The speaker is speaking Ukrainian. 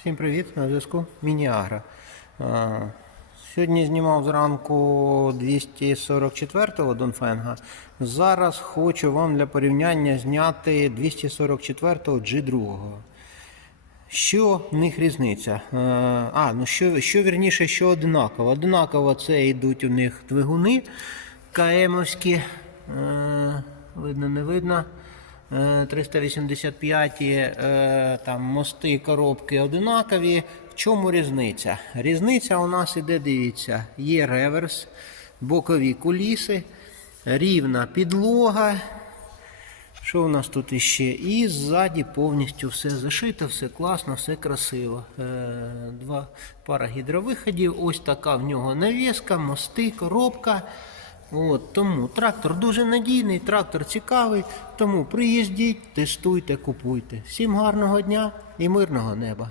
Всім привіт, на зв'язку Мініагра. Сьогодні знімав зранку 244-го Донфенга. Зараз хочу вам для порівняння зняти 244-го G2. Що в них різниця? Е, А, ну що, що вірніше, що одинаково. Одинаково це йдуть у них двигуни КМовські. Е, Видно, не видно. Е, 385 е, там мости, коробки одинакові. В чому різниця? Різниця у нас іде, дивіться, є реверс, бокові куліси, рівна підлога. Що у нас тут іще? І ззаді повністю все зашито, все класно, все красиво. Е, Два пара гідровиходів. Ось така в нього навіска, мости, коробка. От, тому трактор дуже надійний, трактор цікавий. Тому приїздіть, тестуйте, купуйте. Всім гарного дня і мирного неба.